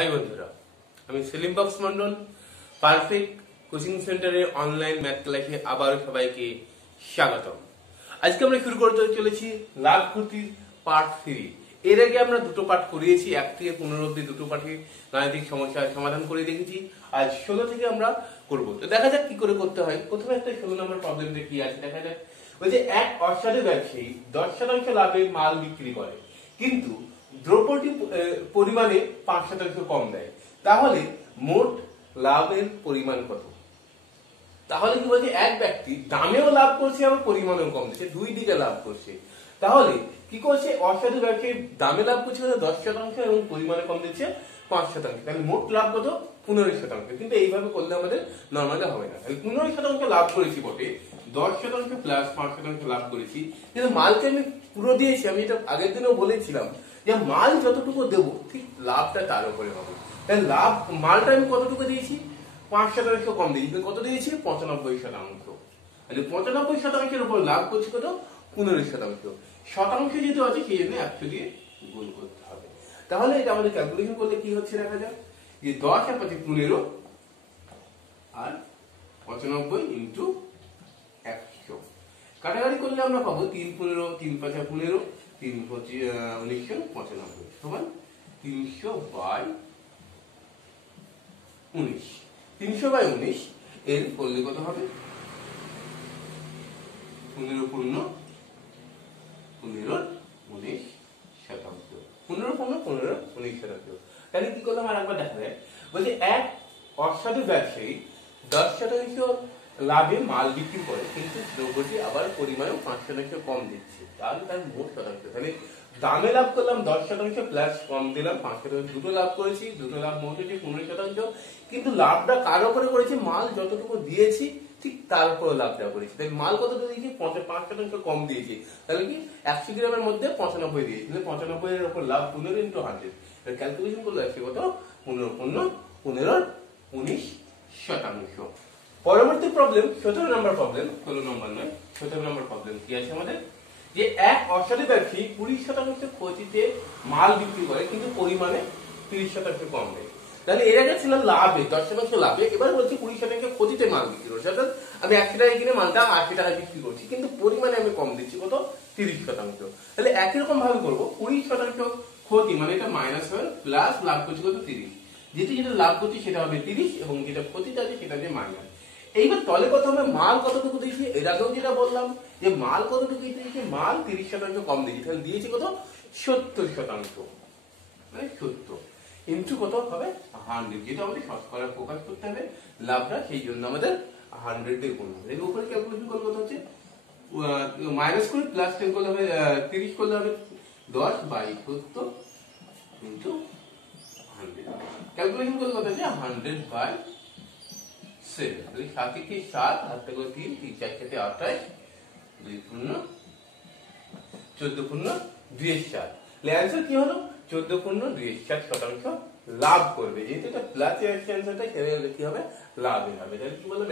High বন্ধুরা, আমি Selim Baksh Mondal perfect coaching সেন্টারের অনলাইন ম্যাথ ক্লাসে আবার সবাইকে স্বাগতম। আজকে আমরা শুরু করতে চলেছি লাভ ক্ষতির পার্ট 3। এর আগে আমরা দুটো পার্ট করিয়েছি, 1 থেকে 15 অবধি দুটো পার্টে গাণিতিক সমস্যার সমাধান করে দেখেছি। আজ 16 থেকে আমরা করব। তো দেখা যাক কি করে করতে হয়। প্রথমে একটা 16 নম্বর প্রবলেমটা কি আছে দেখা যাক। বলছে এক অসাধু ব্যবসায়ী 10% লাভে মাল বিক্রি করে, কিন্তু দ্রব্যটি পরিমাণে 5% কম দেয়, তাহলে মোট লাভের পরিমাণ কত? তাহলে কি বলছে, এক ব্যক্তি দামেও লাভ করছে আবার পরিমাণেও কম দিচ্ছে, দুই দিকে লাভ করছে। তাহলে কি করছে, অসাধু ব্যবসায়ী দামে লাভ করছে 10% এবং পরিমাণে কম দিচ্ছে 5%, তাহলে মোট লাভ কত? 15%। কিন্তু এইভাবে করলে আমাদের নর্মালি হবে না। 15% লাভ করেছি বটে, 10% প্লাস 5% লাভ করেছি, কিন্তু মালকে আমি পুরো দিয়েছি। আমি এটা আগের দিনেও বলেছিলাম যে মাল যতটুকু দেবো ঠিক লাভটা তার উপরে হবে। তাহলে লাভ মালটা আমি কতটুকু দিয়েছি? 5% কম দিয়েছি, কত দিয়েছি? 95%। তাহলে 95%-এর উপর লাভ করছি কত? 15%। শতাংশ যেহেতু আছে সেই জন্য 100 দিয়ে গুণ করতে হবে। তাহলে এটা আমাদের ক্যালকুলেশন করলে কি হচ্ছে দেখা যাক, যে 10 আর 5 15 আর 95 ইন্টু 100 কাটাকাটি করলে আমরা পাবো 3 15 3 5 15 3 25 1995 সমান 300/19। 300/19 এর করলে কত হবে? 15 পূর্ণ 15 19 শতাংশ। 15 পূর্ণ 15 19 শতাংশ। তাহলে কি করলাম আর একবার দেখা যায়। বলছে এক অসাধু ব্যবসায়ী 10% লাভে মাল বিক্রি করে, কিন্তু দ্রব্যটি আবার পরিমাণে 5% কম দিচ্ছে, তাহলে তার মোট শতাংশ। তাহলে দামে লাভ করলাম 10% প্লাস কম দিলাম 5%, দুটো লাভ করেছি, দুটো লাভ মোট হচ্ছে 15%। কিন্তু লাভটা কার উপরে করেছি? মাল যতটুকু দিয়েছি ঠিক তার উপরে লাভ দেওয়া করেছি। তাই মাল কতটুকু দিয়েছি? 5% কম দিয়েছি, তাহলে কি 100 গ্রামের মধ্যে 95 দিয়েছি, তাহলে 95 এর উপর লাভ 15 ইন্টু 100। ক্যালকুলেশন করলে আসছে কত? 15 পূর্ণ 15 19 শতাংশ। পরবর্তী প্রবলেম 17 নম্বর প্রবলেম, 16 নম্বর নয়, 17 নম্বর প্রবলেম কি আছে আমাদের, যে এক অসাধু ব্যবসায়ী 20% ক্ষতিতে মাল বিক্রি করে, কিন্তু পরিমাণে 30% কম দেয়। তাহলে এর আগে ছিল লাভে 10% লাভে, এবার বলছি 20% ক্ষতিতে মাল বিক্রি করছে, অর্থাৎ আমি 100 টাকায় কিনে মালটা 80 টাকায় বিক্রি করছি, কিন্তু পরিমাণে আমি কম দিচ্ছি কত? 30%। তাহলে একই রকম ভাবে করবো, 20% ক্ষতি মানে এটা মাইনাস হবে, প্লাস লাভ করছি কত? 30। যেটা যেটা লাভ করছি সেটা হবে 30 এবং যেটা ক্ষতিটা আছে সেটা হবে মাইনাস। এইবার তলে কত হবে? মাল কতটুকু দিয়েছি? এর আগেও যেটা বললাম যে মাল কতটুকু দিয়েছি, মাল 30% কম দিয়েছি, তাহলে দিয়েছি কত? 70%, মানে 70 ইন্টু কত হবে? 100। যেটা আমাদের শতকরা প্রকাশ করতে হবে লাভটা, সেই জন্য আমাদের 100 দিয়ে গুণ হবে। এর উপরে ক্যালকুলেশন করলে কত হচ্ছে? মাইনাস করে প্লাস 10 করলে হবে 30 করলে হবে 10/70 ইন্টু 100। ক্যালকুলেশন করলে কত হচ্ছে? 100/7। তাহলে 7 কে 7, হাত থেকে 3, 3 4 কে 28, 2 পূর্ণ 14 পূর্ণ 2/7। অ্যান্সার কি হলো? 14 পূর্ণ 2/7 শতাংশ লাভ করবে। যেহেতু এটা প্লাস অ্যান্সারটা, সেটা কি হবে? লাভই হবে। তাহলে কি বলবো,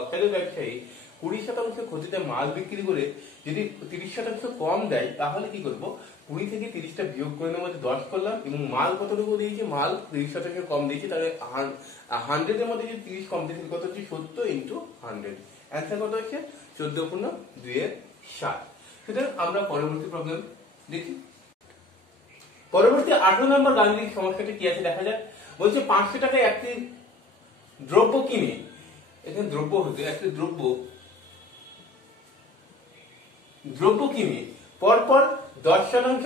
অসাধু ব্যবসায়ী 20% ক্ষতিতে মাল বিক্রি করে যদি 30% কম দেয়, তাহলে কি করবো? 20 থেকে 30টা বিয়োগ করে নেওয়ার মধ্যে 10 করলাম, এবং মাল কতটুকু দিয়েছি? মাল 30% কম দিয়েছি, তাহলে 100 এর মধ্যে যদি 30 কম দিয়েছি কত হচ্ছে? 70 ইন্টু 100। অ্যান্সার কত হচ্ছে? 14 পূর্ণ 2/7। সুতরাং আমরা পরবর্তী প্রবলেম দেখি। পরবর্তী 18 নম্বর গাণিতিক সমস্যাটি কি আছে দেখা যাক। বলছে 500 টাকায় একটি দ্রব্য কিনে, এখানে দ্রব্য হতে একটি দ্রব্য কিনে পরপর 10%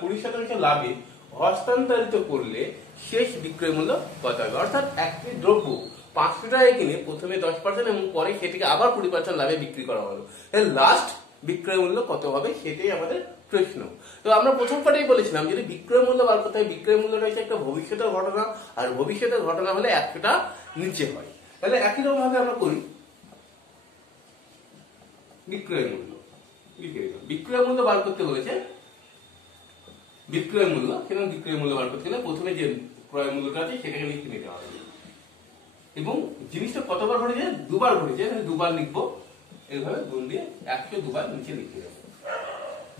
20% লাভে হস্তান্তরিত করলে শেষ বিক্রয় মূল্য কত হবে? অর্থাৎ একটি দ্রব্য 500 টাকায় কিনে প্রথমে 10% এবং পরে সেটিকে আবার 20% লাভে বিক্রি করা হলো, তাহলে লাস্ট বিক্রয় মূল্য কত হবে? সেটাই আমাদের প্রশ্ন। তো আমরা প্রথম পার্টেই বলেছিলাম যদি বিক্রয় মূল্য বার করতে হয়, বিক্রয় মূল্যটা হচ্ছে একটা ভবিষ্যতের ঘটনা, আর ভবিষ্যতের ঘটনা হলে 100টা নিচে হয়। তাহলে একই রকম ভাবে আমরা করি বিক্রয় মূল্য। বিক্রয় মূল্য বার করতে বলেছে, বিক্রয় মূল্য, সেখানে বিক্রয় মূল্য বার করতে গেলে প্রথমে যে ক্রয় মূল্যটা আছে সেটাকে লিখে নিতে হবে, এবং জিনিসটা কতবার ঘটেছে? দুবার ঘটেছে, দুবার লিখবো, এইভাবে গুণ দিয়ে 100 দুবার নিচে লিখে দেবো।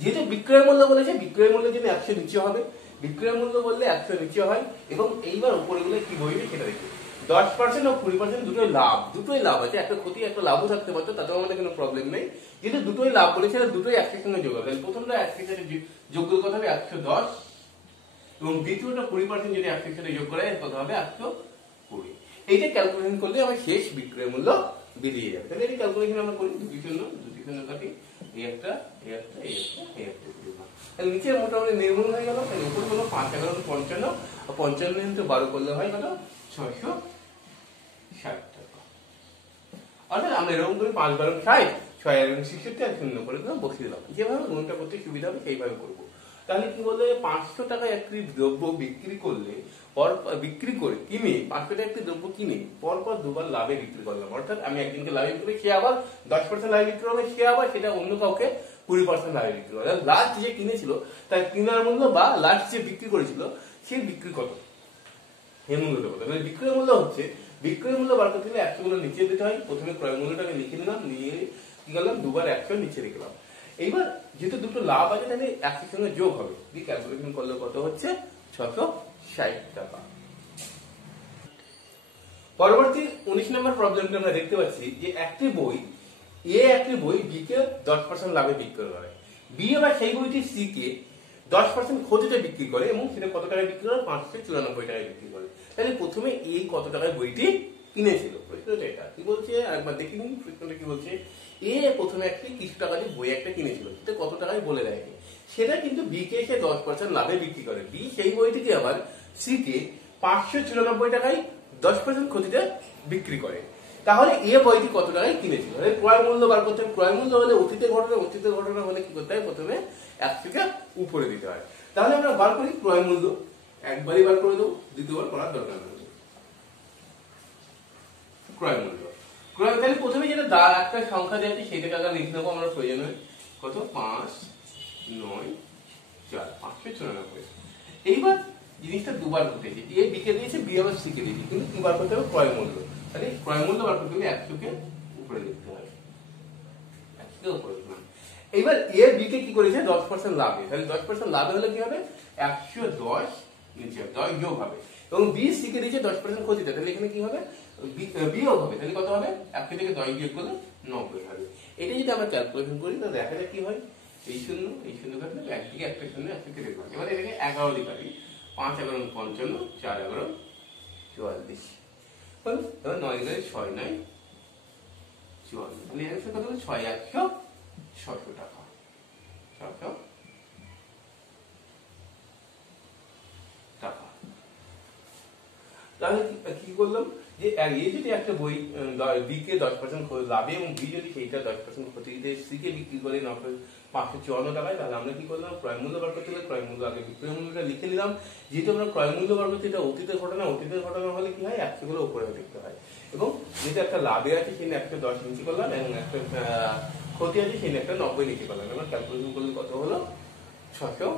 যেহেতু বিক্রয় মূল্য বলেছে, বিক্রয় মূল্য যদি 100 নিচে হবে, বিক্রয় মূল্য বললে 100 নিচে হয় এবং এইবার উপরেগুলো কি বইবে সেটা দেখি। 10% ও 20% দুটোই লাভ আছে, একটা ক্ষতি একটা লাভও থাকতে পারতো, তাতেও আমাদের কোনো প্রবলেম নেই। যেহেতু দুটোই লাভ বলেছে দুটোই একই সঙ্গে যোগ হবে, প্রথমটা একই সাথে যোগ করলে কত হবে 110 এবং দ্বিতীয়টা 20% যদি একই সাথে যোগ করে কত হবে 120। এইটা ক্যালকুলেশন করলে আমার শেষ বিক্রয় মূল্য বেরিয়ে যাবে। তাহলে এই ক্যালকুলেশন আমরা করি, দুটি শূন্য কাটি, এই একটা তাহলে নিচে মোটামুটি নির্মূল হয়ে গেল। তাহলে উপরে হলো 5 11 55 আর 55 ইন্টু 12 করলে হয় কত 660 টাকা। অর্থাৎ আমরা এরকম করে 5 12 60 6 11 66 আর শূন্য করে দিলাম, বসিয়ে দিলাম। যেভাবে গুণটা করতে সুবিধা হবে সেইভাবে করবো। তাহলে কি বললে 500 টাকা একটি দ্রব্য বিক্রি করে 500 টাকা একটি দ্রব্য কিনে পরপর দুবার লাভে বিক্রি করলাম। অর্থাৎ আমি একদিনকে লাভে বিক্রি করে সে আবার 10% লাভে বিক্রি হবে, সে আবার সেটা অন্য কাউকে 20% লাভে বিক্রি করে। লাস্ট যে কিনেছিল তার কেনার মূল্য বা লাস্ট যে বিক্রি করেছিল সে বিক্রি কত, এই মূল্যটা কত। মানে বিক্রয় মূল্য হচ্ছে, বিক্রয় মূল্য বার করতে গেলে 100 গুলো নিচে দিতে হয়। প্রথমে ক্রয় মূল্যটাকে লিখে নিলাম, নিয়ে কি করলাম দুবার 100 নিচে রেখলাম। এইবার যেহেতু দুটো লাভ আছে তাহলে একই সঙ্গে যোগ হবে, দিয়ে ক্যালকুলেশন করলে কত হচ্ছে 660 টাকা। পরবর্তী 19 নম্বর প্রবলেমটা আমরা দেখতে পাচ্ছি যে একটি বই বি কে 10% লাভে বিক্রি করে, বি আবার সেই বইটি সি কে 10% ক্ষতিতে বিক্রি করে এবং সেটা কত টাকায় বিক্রি করে 594 টাকায় বিক্রি করে। তাহলে প্রথমে এ কত টাকায় বইটি কিনেছিল, প্রশ্নটা এটা কি বলছে একবার দেখে নিন। প্রশ্নটা কি বলছে, এ প্রথমে একটি কিছু টাকা দিয়ে বই একটা কিনেছিল, সেটা কত টাকায় বলে দেয়নি, সেটা কিন্তু বি কে এসে 10% লাভে বিক্রি করে। বি সেই বইটিকে আবার সি কে 594 টাকায় 10% ক্ষতিতে বিক্রি করে। তাহলে এ বইটি কত টাকায় কিনেছিল, ক্রয় মূল্য বার করতে হবে। ক্রয় মূল্য হলে অতীতের ঘটনা হলে কি করতে হয়, প্রথমে 1 থেকে উপরে দিতে হয়। তাহলে আমরা বার করি ক্রয় মূল্য, একবারই বার করে দেবো, দ্বিতীয়বার করার দরকার নেই। ক্রয় মূল্য তাহলে প্রথমে যেটা একটা সংখ্যা দেওয়া আছে সেটাকে আগে লিখে নেবো আমরা, প্রয়োজন হয় কত 5 9 4 594। এইবার জিনিসটা দুবার ঘটেছে, এ বি কে দিয়েছে, বি আবার সি কে দিয়েছে, কিন্তু কি বার করতে হবে ক্রয় মূল্য। তাহলে ক্রয় মূল্য বার করতে গেলে 100 কে উপরে লিখতে হবে, 100 কে উপরে লিখলাম। এইবার এ বি কে কি করেছে 10% লাভে, তাহলে 10% লাভে হলে কি হবে 110 নিচে 10 যোগ হবে এবং বি সি কে দিয়েছে 10% ক্ষতিতে, তাহলে এখানে কি হবে বিয়োগ হবে। তাহলে কত হবে 1 থেকে 10 বিয়োগ করলে 90 হবে। এটা যদি আমরা ক্যালকুলেশন করি তাহলে দেখা যায় কি হয়, এই শূন্য কাটলে একদিকে একটা শূন্য একদিকে দেখলাম। এবার এটাকে 11 দিয়ে কাটি, 5 11 55 4 11 44, এবার 9 11 6 9 54, তাহলে এর কত হলো 6 100 টাকা, 600 টাকা। তাহলে কি করলাম যে এ যদি একটা বই বি কে 10% লাভে এবং বি যদি সেইটা 10% ক্ষতিতে সি কে বিক্রি করে 554 টাকায়, তাহলে আমরা কি করলাম ক্রয় মূল্য বার করতে গেলে ক্রয় মূল্য আগে বিক্রয় মূল্যটা লিখে নিলাম। যেহেতু আমরা ক্রয় মূল্য বার করছি এটা অতীতের ঘটনা হলে কি হয় 100 গুলো উপরে লিখতে হয় এবং যেটা একটা লাভে আছে সেটা 110 নিচে করলাম এবং একটা ক্ষতি আছে সেটা একটা 90 নিচে করলাম। আমরা ক্যালকুলেশন করলে কত হলো 600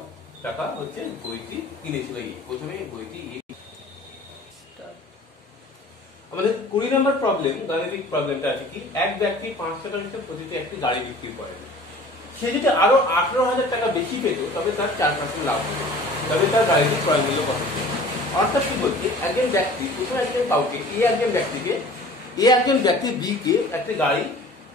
টাকা হচ্ছে বইটি কিনেছিল। প্রথমে বইটি আমাদের 20 নম্বর প্রবলেম, গাণিতিক প্রবলেমটা আছে কি, এক ব্যক্তি 5% প্রতিটি একটি গাড়ি বিক্রি করেন, সে যদি আরো 18,000 টাকা বেশি পেত তবে তার 4% লাভ হতো, তবে তার গাড়িটির ক্রয় মূল্য কত ছিল। অর্থাৎ কি বলছে, একজন ব্যক্তি প্রথমে একজন ব্যক্তি বি কে একটি গাড়ি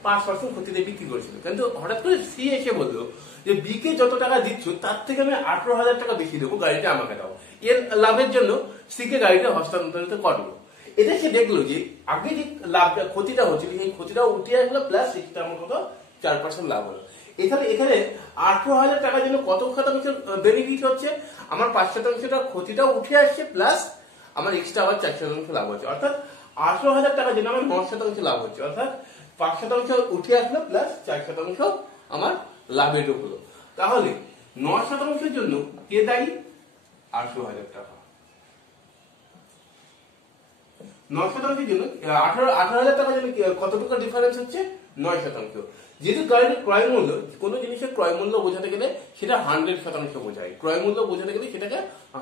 5% ক্ষতিতে বিক্রি করেছিল, কিন্তু হঠাৎ করে সি এসে বললো যে বি কে যত টাকা দিচ্ছ তার থেকে আমি 18,000 টাকা বেশি দেবো, গাড়িটা আমাকে দাও। এর লাভের জন্য সি কে গাড়িটা হস্তান্তরিত করলো। এটা সে দেখলো যে আগে যে লাভটা ক্ষতিটা হচ্ছিল সেই ক্ষতিটাও উঠে আসলো, প্লাস সেটা আমার কত 4% লাভ হলো। এখানে 18,000 টাকার জন্য কত শতাংশ বেনিফিট হচ্ছে, আমার 5% ক্ষতিটাও উঠে আসছে, প্লাস আমার এক্সট্রা আবার 4% লাভ হচ্ছে। অর্থাৎ 18,000 টাকার জন্য আমার 9% লাভ হচ্ছে, অর্থাৎ 5% উঠে আসলো প্লাস 4% আমার লাভে ঢুকলো। তাহলে 9%-এর জন্য কে দায়ী, 18,000 টাকা। 9%-এর জন্য 18,000 টাকার জন্য কত টাকা ডিফারেন্স হচ্ছে 9%। যেহেতু গাড়ির ক্রয় মূল্য, কোনো জিনিসের ক্রয় মূল্য বোঝাতে গেলে সেটা 100% বোঝায়, ক্রয় মূল্য বোঝাতে গেলে সেটাকে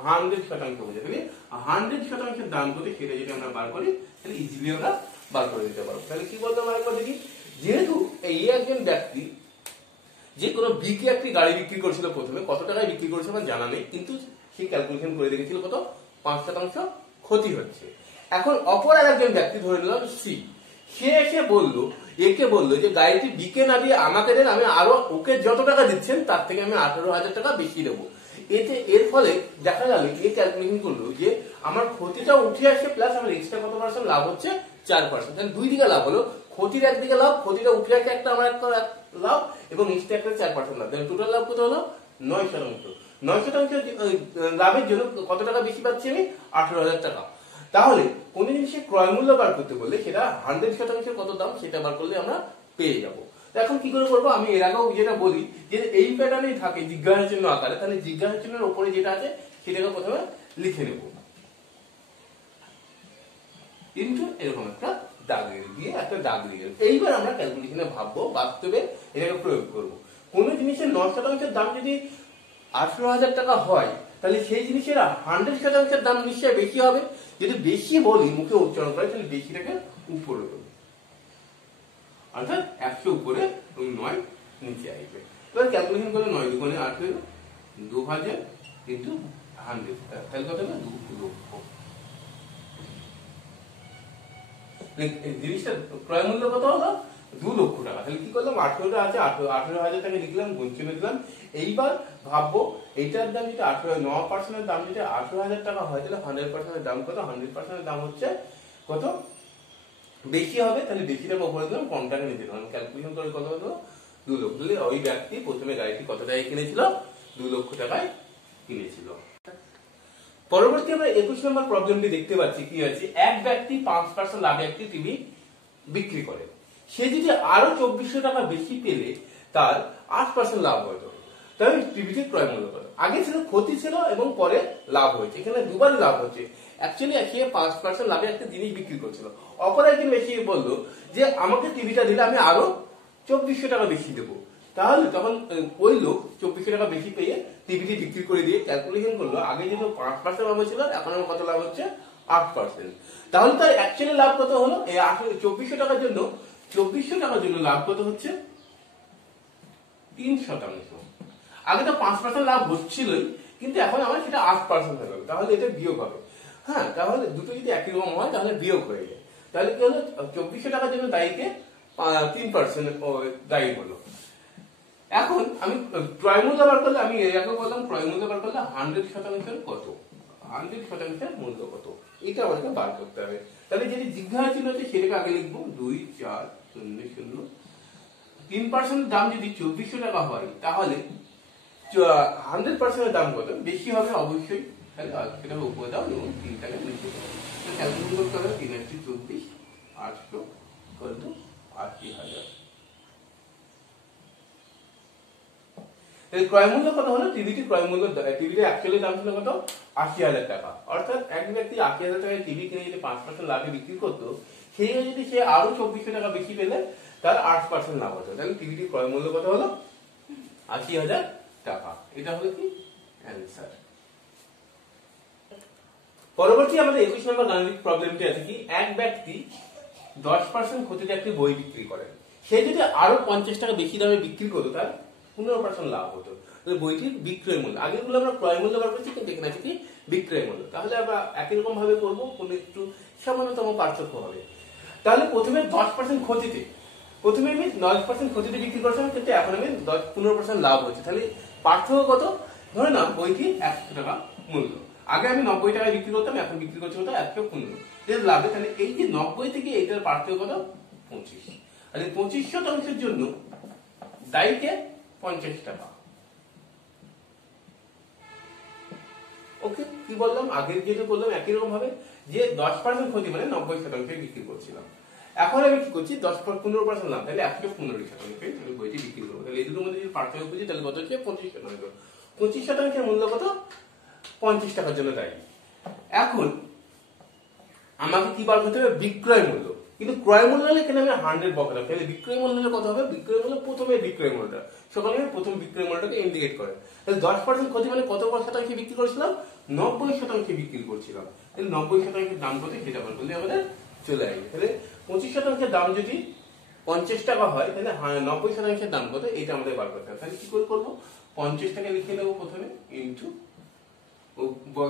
100% বোঝায়। তাহলে 100% দাম করে সেটা যদি আমরা বার করি তাহলে ইজিলি আমরা বার করে দিতে পারবো। তাহলে কি বলতে আমরা একবার দেখি, যেহেতু এই একজন ব্যক্তি যে কোনো বি কে একটি গাড়ি বিক্রি করেছিল, প্রথমে কত টাকায় বিক্রি করেছিল আমার জানা নেই, কিন্তু সে ক্যালকুলেশন করে দেখেছিল কত 5% ক্ষতি হচ্ছে। এখন অপর আরেকজন ব্যক্তি ধরে নিলাম সি, সে এসে বললো, একে বললো যে গাড়িটি বিকে না দিয়ে আমাকে দেন, আমি আরো ওকে যত টাকা দিচ্ছেন তার থেকে আমি 18,000 টাকা বেশি দেবো। এর ফলে দেখা গেল এ ক্যালকুলেশন করলো যে আমার ক্ষতিটা উঠে আসছে প্লাস আমার এক্সট্রা কত পার্সেন্ট লাভ হচ্ছে 4%। তাহলে দুই দিকে লাভ হলো, ক্ষতির একদিকে লাভ, ক্ষতিটা উঠে আসছে একটা আমার একটা লাভ এবং এক্সট্রা একটা 4% লাভ। তাহলে টোটাল লাভ কত হলো 9%। 9% লাভের জন্য কত টাকা বেশি পাচ্ছি আমি 18,000 টাকা। তাহলে কোন জিনিসের ক্রয় মূল্য বার করতে বললে সেটা 100% কত দাম সেটা বার করলে আমরা পেয়ে যাবো। এখন কি করে করবো, আমি এর আগেও যেটা বলি যে এই প্যাটার্নেই থাকে জিজ্ঞাসা চিহ্ন আকারে, তাহলে জিজ্ঞাসা চিহ্নের উপরে যেটা আছে সেটাকে প্রথমে লিখে নেব কিন্তু এরকম একটা দাগ দিয়ে একটা দাগ দিয়ে। এইবার আমরা ক্যালকুলেশনে ভাববো, বাস্তবে এটাকে প্রয়োগ করব। কোন জিনিসের 9% দাম যদি 18,000 টাকা হয় তাহলে সেই জিনিসের 100% দাম নিশ্চয়ই বেশি হবে। যদি বেশি বলি মুখে উচ্চারণ করে তাহলে বেশিটাকে উপরে দেবো, অর্থাৎ 100 উপরে 9 নিচে আসবে। এবার ক্যালকুলেশন করলে 9 দুগুণে 18, 2000 কিন্তু 100, তাহলে কত হবে 2 লক্ষ। জিনিসটা ক্রয় মূল্য কত হলো 2 লক্ষ টাকা। তাহলে কি করলাম 18টা আছে 18,000 টাকা লিখলাম, গুণ চিহ্ন দিলাম। এইবার ভাববো এইটার দাম যেটা 9% দাম যেটা 18,000 টাকা হয় তাহলে 100% দাম কত, 100% দাম হচ্ছে কত বেশি হবে। তাহলে বেশিটা উপরে দিলাম, কমটাকে নিচে দিলাম। ক্যালকুলেশন করে কত হলো 2 লক্ষ। তাহলে ওই ব্যক্তি প্রথমে গাড়িটি কত টাকায় কিনেছিল 2 লক্ষ টাকায় কিনেছিল। পরবর্তী আমরা 21 নম্বর প্রবলেমটি দেখতে পাচ্ছি কি আছে, এক ব্যক্তি 5% লাভে একটি টিভি বিক্রি করে। সে যদি আরো 2400 টাকা বেশি পেলে তার 8% লাভ হতো। তাহলে টিভিটির ক্রয় মূল্য কত? আগে ছিল ক্ষতি ছিল এবং পরে লাভ হয়েছে, এখানে দুবার লাভ হচ্ছে। অ্যাকচুয়ালি সে 5% লাভে একটা জিনিস বিক্রি করছিল, অপর একজন বেশি বললো যে আমাকে টিভিটা দিলে আমি আরো 2400 টাকা বেশি দেবো। তাহলে তখন ওই লোক 2400 টাকা বেশি পেয়ে টিভিটি বিক্রি করে দিয়ে ক্যালকুলেশন করলো আগে যেহেতু 5% লাভ হয়েছিল এখন আমার কত লাভ হচ্ছে 8%। তাহলে তার অ্যাকচুয়ালি লাভ কত হলো এই 2400 টাকার জন্য 2400 টাকার জন্য লাভ কত হচ্ছে 3%। আগে তো 5% লাভ হচ্ছিলই কিন্তু এখন আমার সেটা 8% হয়ে গেল, তাহলে এটা বিয়োগ হবে। হ্যাঁ, তাহলে দুটো যদি একই রকম হয় তাহলে বিয়োগ হয়ে যায়। তাহলে কি হলো 2400 টাকার জন্য দায়ীকে 3% দায়ী হলো। এখন আমি ক্রয় মূল্য বার করলে, আমি এর আগে বললাম ক্রয় মূল্য বার করলে 100% কত, 100% মূল্য কত, এটা আমাকে বার করতে হবে। তাহলে যেটি জিজ্ঞাসা ছিল সেটাকে আগে লিখবো 2400। 3% দাম যদি 2400 টাকা হয় তাহলে 100% দাম কত বেশি হবে অবশ্যই, তাহলে সেটা উপরে দাও এবং 3 টাকা নিচে দাও। ক্যালকুলেশন করতে হবে 3 × 24 800 কত 80,000। ক্রয় মূল্য কত হলো টিভিটির ক্রয় মূল্য, টিভিটির অ্যাকচুয়ালি দাম ছিল কত 80,000 টাকা। অর্থাৎ এক ব্যক্তি 80,000 টাকায় টিভি কিনে যদি 5% লাভে বিক্রি করতো, সেই যদি সে আরো 2400 টাকা বেশি পেলে তার 8% লাভ হতো। তাহলে টিভিটির ক্রয় মূল্য কত হলো 80,000 টাকা। এটা হলো কি অ্যান্সার। পরবর্তী আমাদের 21 নম্বর গাণিতিক প্রবলেমটি আছে কি, এক ব্যক্তি 10% ক্ষতিতে একটি বই বিক্রি করেন। সে যদি আরো 50 টাকা বেশি দামে বিক্রি করতো তার 15% লাভ হতো। বইটির বিক্রয় মূল্য, আগেগুলো আমরা ক্রয় মূল্য বার করছি কিন্তু এখানে আছে কি বিক্রয় মূল্য। তাহলে আমরা একই রকম ভাবে করবো, কোনো একটু সামান্যতম পার্থক্য হবে। তাহলে প্রথমে 10% ক্ষতিতে, প্রথমে আমি 9% ক্ষতিতে বিক্রি করছিলাম কিন্তু এখন আমি 15% লাভ হচ্ছে। তাহলে পার্থক্য কত, ধরে নাও বইটি 100 টাকা মূল্য, আগে আমি 90 টাকায় বিক্রি করতাম এখন বিক্রি করছি কত 115 লাভে। তাহলে এই যে 90 থেকে এইটার পার্থক্য কত 25। আর 25% জন্য দায়ীকে 50 টাকা। ওকে, কি বললাম আগের যেটা বললাম একই রকম ভাবে যে 10% ক্ষতি মানে 90% বিক্রি করছিলাম, এখন আমি কি করছি 15% লাভ, তাহলে 115% বইটি বিক্রি করবো। তাহলে এই দুটোর মধ্যে যদি পার্থক্য বুঝি তাহলে কত হচ্ছে 25%। 25% মূল্য কত 50 টাকার জন্য দায়ী। এখন আমাকে কি বার করতে হবে বিক্রয় মূল্য, কিন্তু ক্রয় মূল্য হলে এখানে আমি 100 বসালাম। তাহলে বিক্রয় মূল্য কত হবে, বিক্রয় মূল্য প্রথমে বিক্রয় মূল্যটা সকালে প্রথম বিক্রয় মূল্যটাকে ইন্ডিকেট করে। তাহলে 10% ক্ষতি মানে কত শতাংশে বিক্রি করেছিলাম 90% বিক্রি করছিলাম। তাহলে 90% দাম কত সেটা বার করলে আমাদের চলে আসবে। তাহলে 25% দাম যদি 50 টাকা হয় তাহলে 90% দাম কত এটা আমাদের বার করতে হবে। তাহলে কি করে করবো 50 টাকা লিখে নেবো প্রথমে ইন্টু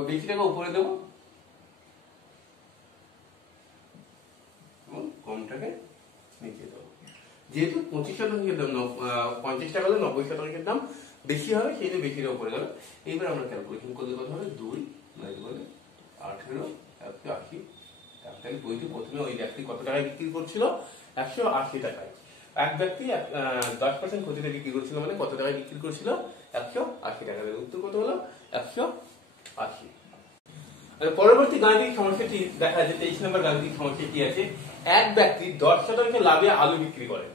বেশিটাকে উপরে দেবো এবং কমটাকে নিচে দেবো। যেহেতু 25% দাম 50 টাকা হলে 90% দাম বেশি হবে, সেটা বেশিটা উপরে গেল। এইবার আমরা ক্যালকুলেশন করলে কত হবে, 2 বলে 18 180 টাকা। তাহলে বইটি প্রথমে ওই ব্যক্তি কত টাকায় বিক্রি করছিল, 180 টাকায়। এক ব্যক্তি 10% ক্ষতিতে বিক্রি করছিল, মানে কত টাকায় বিক্রি করছিল, 180 টাকা। উত্তর কত হলো, 180। পরবর্তী গাণিতিক সমস্যাটি দেখা যাচ্ছে, 23 নম্বর গাণিতিক সমস্যা কি আছে, এক ব্যক্তি 10% লাভে আলু বিক্রি করেন।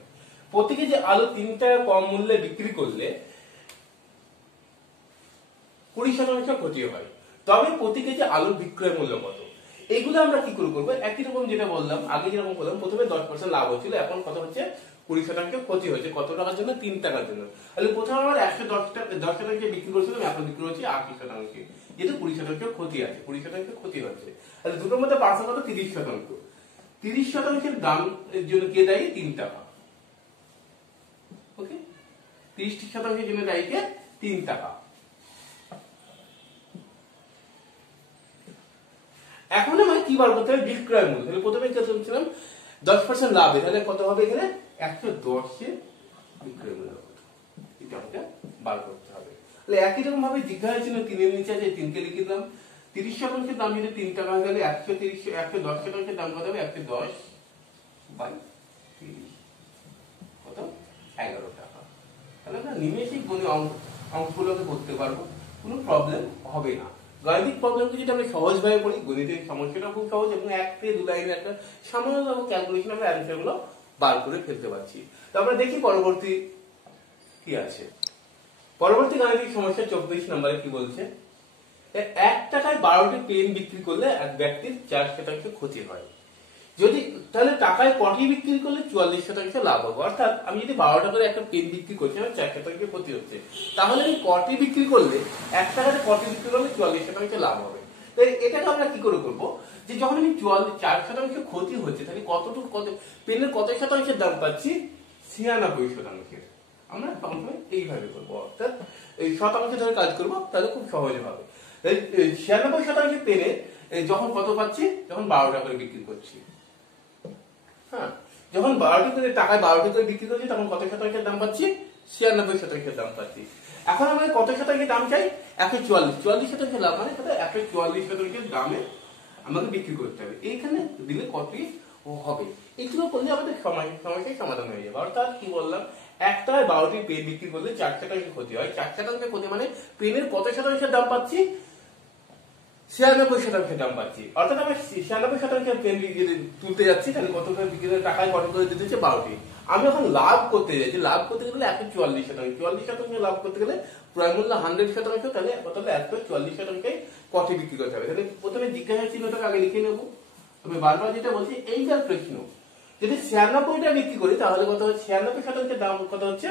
প্রতি কেজি আলু 3 টাকা কম মূল্যে বিক্রি করলে 20% ক্ষতি হয়। তবে প্রতি কেজি আলুর বিক্রয় মূল্য কত? এইগুলো আমরা কি করে করবো, একই রকম যেটা বললাম আগে, যেরকম বললাম প্রথমে 10% লাভ হচ্ছিল, এখন কত হচ্ছে, 20% ক্ষতি হচ্ছে। কত টাকার জন্য, 3 টাকার জন্য। তাহলে প্রথমে আমার 110% বিক্রি করছিলাম, এখন বিক্রি হচ্ছে 80%। যেহেতু 20% ক্ষতি আছে, 20% ক্ষতি হচ্ছে, তাহলে দুটোর মধ্যে পার্থক্য কত, 30%। 30%-এর দাম এর জন্য কে দায়ী, 3 টাকা। ওকে, 30%-এর জন্য দায়ী কে, 3 টাকা। এখন আমার কি বার করতে হবে, বিক্রয় মূল্য। তাহলে প্রথমে কি বলছিলাম, 10% লাভে, তাহলে কত হবে এখানে, 110 এর বিক্রয় মূল্য কত, এটা আমাকে বার করতে হবে। তাহলে একই রকম ভাবে জিজ্ঞাসা ছিল 3 এর নিচে আছে, 3 কে লিখে দিলাম। 30% দাম যদি 3 টাকা হয়, তাহলে 110% দাম কত হবে, 110/30 কত, 11 টাকা। তাহলে আমরা নিমেষেই গণিত অঙ্কগুলোকে করতে পারবো, কোনো প্রবলেম হবে না। গাণিতিক প্রবলেমকে যদি আমরা সহজভাবে পড়ি, গণিতের সমস্যাটা খুব সহজ, এবং 1 থেকে 2 লাইনের একটা সামান্য ক্যালকুলেশন আমরা অ্যান্সার গুলো বার করে ফেলতে পারছি। তো আমরা দেখি পরবর্তী কি আছে। পরবর্তী গাণিতিক সমস্যা 24 নম্বরে কি বলছে, 1 টাকায় 12টি পেন বিক্রি করলে এক ব্যক্তির 4% ক্ষতি হয়। যদি তাহলে টাকায় কটি বিক্রি করলে 44% লাভ হবে। অর্থাৎ আমি যদি 12 টাকার একটা পেন বিক্রি করছি, আমার 4% ক্ষতি হচ্ছে, তাহলে আমি কটি বিক্রি করলে, 1 টাকাতে কটি বিক্রি করলে 44% লাভ হবে। তাই এটাকে আমরা কি করে করবো, যে যখন আমি 4% ক্ষতি হচ্ছে, তাহলে কতটুকু, পেনের কত শতাংশের দাম পাচ্ছি, 96%। আমরা প্রথমে এইভাবে করবো, অর্থাৎ এই শতাংশ ধরে কাজ করবো, তাহলে খুব সহজ হবে। 96% পেনে যখন কত পাচ্ছি, যখন 12 টাকা করে বিক্রি করছি, হ্যাঁ, যখন 12টি করে টাকায় 12টি করে বিক্রি করছি, তখন কত শতাংশের দাম পাচ্ছি, 96% দাম পাচ্ছি। এখন আমাদের কত শতাংশের দাম চাই, 144% লাভ, মানে 144% দামে আমাকে বিক্রি করতে হবে। এইখানে দিলে কতই হবে, এইগুলো করলে আমাদের সমস্যার সমাধান হয়ে যাবে। অর্থাৎ কি বললাম, একটায় 12টি পেন বিক্রি করলে 4% ক্ষতি হয়। 4% ক্ষতি মানে পেনের কত শতাংশের দাম পাচ্ছি, 96% দাম পাচ্ছি। অর্থাৎ আমি 96% পেন তুলতে যাচ্ছি, তাহলে কত করে বিক্রি করে, টাকায় কত করে দিতে হচ্ছে, 12টি। আমি এখন লাভ করতে যাচ্ছি, লাভ করতে গেলে 144%, 44% লাভ করতে গেলে ক্রয় মূল্য 100%, তাহলে কত হলো, 144% কটি বিক্রি করতে হবে। তাহলে প্রথমে জিজ্ঞাসা চিহ্নটাকে আগে লিখে নেবো। আমি বারবার যেটা বলছি, এইটার প্রশ্ন, যদি 96টা বিক্রি করি, তাহলে কত হচ্ছে, 96% দাম কত হচ্ছে,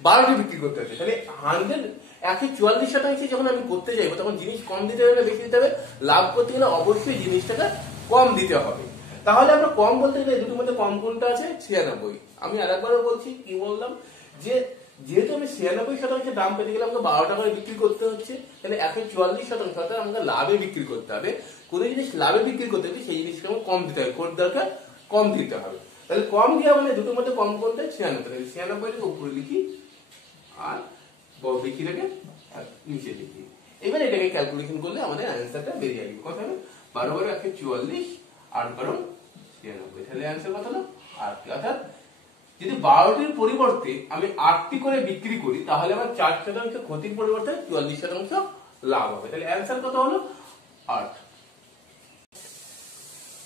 12টি বিক্রি করতে হচ্ছে। তাহলে 144% যখন আমি করতে যাইবো, তখন জিনিস কম দিতে হবে না বেশি দিতে হবে, লাভ করতে গেলে অবশ্যই জিনিসটাকে কম দিতে হবে। তাহলে আমরা কম বলতে গেলে দুটোর মধ্যে কম কোনটা আছে, 96। আমি আরেকবারও বলছি, কি বললাম, যে যেহেতু আমি 96% দাম পেতে গেলে আমাকে 12 টাকা করে বিক্রি করতে হচ্ছে, তাহলে 144% অর্থাৎ আমাকে লাভে বিক্রি করতে হবে। কোন জিনিস লাভে বিক্রি করতে হলে সেই জিনিসকে আমাকে কম দিতে হবে, কোন দরকার, কম দিতে হবে। তাহলে কম দেওয়া মানে দুটোর মধ্যে কম কোনটা, 96। 96টাকে উপরে লিখি আর বিক্রিটাকে নিচে লিখি। এবার এটাকে ক্যালকুলেশন করলে আমাদের অ্যান্সারটা বেরিয়ে আসবে। কত হবে, 12 × 144 8 × 96, তাহলে অ্যান্সার কত হলো 8টি। অর্থাৎ যদি 12টির পরিবর্তে আমি 8টি করে বিক্রি করি, তাহলে আমার 4% ক্ষতির পরিবর্তে 44% লাভ হবে। তাহলে অ্যান্সার কত হলো, 8।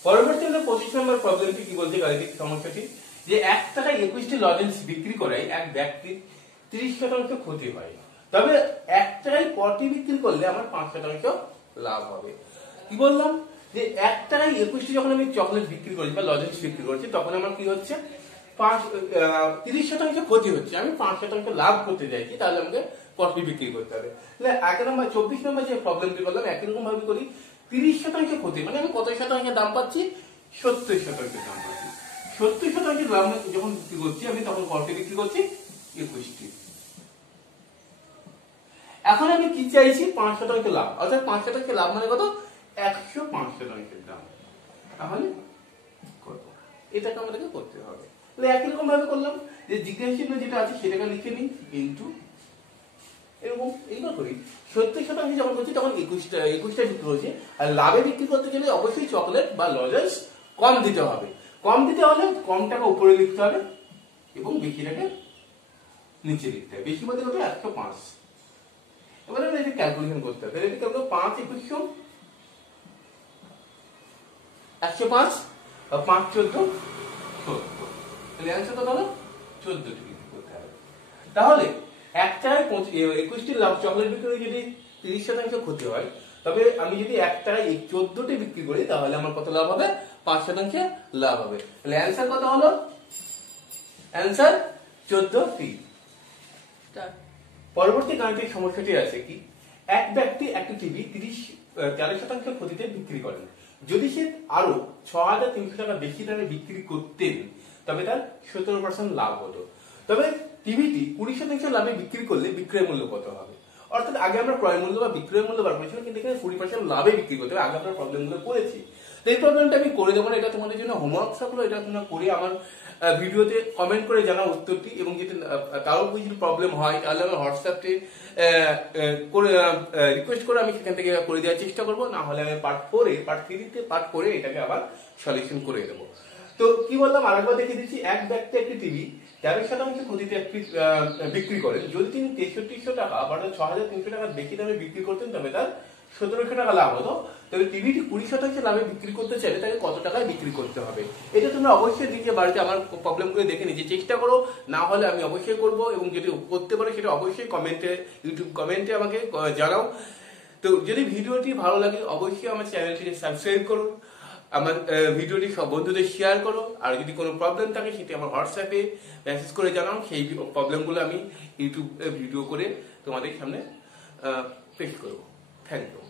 পরবর্তী হলো 25 নম্বর প্রবলেমটি কি বলছে, গাণিতিক সমস্যাটি, যে 1 টাকায় 21টি লজেন্স বিক্রি করায় এক ব্যক্তির 30% ক্ষতি হয়। তবে 1 টাকায় কটি বিক্রি করলে আমার 5% লাভ হবে। কি বললাম, যে 1 টাকায় 21টি যখন আমি চকলেট বিক্রি করছি বা লজেন্স বিক্রি করছি, তখন আমার কি হচ্ছে, 30% ক্ষতি হচ্ছে। আমি 5% লাভ করতে চাইছি, তাহলে আমাকে কটি বিক্রি করতে হবে। তাহলে 24 নম্বর যে প্রবলেমটি করলাম, একই রকম ভাবে করি। 30% ক্ষতি মানে আমি কত শতাংশের দাম পাচ্ছি, 70% দাম পাচ্ছি। 70% দাম যখন বিক্রি করছি আমি, তখন কটি বিক্রি করছি, 21টি। এখন আমি কি চাইছি 5% লাভ, অর্থাৎ 5% লাভ মানে কত 105% দাম। তাহলে কত এটাকে আমাদেরকে করতে হবে। তাহলে একই রকম ভাবে করলাম যে জিজ্ঞাসা চিহ্ন যেটা আছে সেটাকে লিখে নিই ইনটু এরকম এইবার করি 70% যখন করছি তখন 21টা বিক্রি হচ্ছে। আর লাভে বিক্রি করতে গেলে অবশ্যই চকলেট বা লজেন্স কম দিতে হবে। কম দিতে হলে কম টাকা উপরে লিখতে হবে এবং বেশিটাকে নিচে লিখতে হবে। বেশি বলতে কত 105। এবারে এটা ক্যালকুলেশন করতে হবে। এটা করবো 5 21 105 আর 5 14 70। তাহলে অ্যান্সার কত হলো 14টি বিক্রি করতে হবে। তাহলে একটায় 21টি লাভ চকলেট বিক্রি করে যদি 30% ক্ষতি হয়, তবে আমি যদি একটায় 14টি বিক্রি করি তাহলে আমার কত লাভ হবে 5% লাভ হবে। তাহলে অ্যান্সার কত হলো? অ্যান্সার 14টি। পরবর্তী গাণিতিক সমস্যাটি আছে কি, এক ব্যক্তি একটি টিভি 40% ক্ষতিতে বিক্রি করেন। যদি সে আরো 6,300 টাকা বেশি দামে বিক্রি করতেন তবে তার 17% লাভ হতো। তবে টিভিটি 20% লাভে বিক্রি করলে বিক্রয় মূল্য কত হবে? অর্থাৎ আগে আমরা ক্রয় মূল্য বা বিক্রয় মূল্য বার করেছিলাম, কিন্তু এখানে 20% লাভে বিক্রি করতে হবে। আগে আমরা প্রবলেমগুলো করেছি, তো এই প্রবলেমটা আমি করে দেবো না, এটা তোমাদের জন্য হোমওয়ার্ক থাকলো। এটা তোমরা করে আমার ভিডিওতে কমেন্ট করে জানাও উত্তরটি, এবং যদি কারোর যদি প্রবলেম হয় তাহলে আমার হোয়াটসঅ্যাপে রিকোয়েস্ট করে আমি সেখান থেকে করে দেওয়ার চেষ্টা করবো। না হলে আমি পার্ট 3-তে পার্ট করে এটাকে আবার সলিউশন করে দেবো। তো কি বললাম আরেকবার দেখে দিচ্ছি, এক ব্যক্তি একটি টিভি 13% ক্ষতিতে একটি বিক্রি করেন। যদি তিনি 6300 টাকা অর্থাৎ 6,300 টাকা বেশি দামে বিক্রি করতেন তবে তার 1700 টাকা লাভ হতো। তবে টিভিটি 20% লাভে বিক্রি করতে চাইলে তাকে কত টাকায় বিক্রি করতে হবে? এটা তোমরা অবশ্যই নিজে বাড়িতে আমার প্রবলেমগুলো দেখে নিজে চেষ্টা করো, না হলে আমি অবশ্যই করব, এবং যদি করতে পারো সেটা অবশ্যই ইউটিউব কমেন্টে আমাকে জানাও। তো যদি ভিডিওটি ভালো লাগে অবশ্যই আমার চ্যানেলটিকে সাবস্ক্রাইব করুন, আমার ভিডিওটি সব বন্ধুদের শেয়ার করো, আর যদি কোনো প্রবলেম থাকে সেটি আমার হোয়াটসঅ্যাপে মেসেজ করে জানাও। সেই প্রবলেমগুলো আমি ইউটিউবে ভিডিও করে তোমাদের সামনে পেশ করবো। Thank you.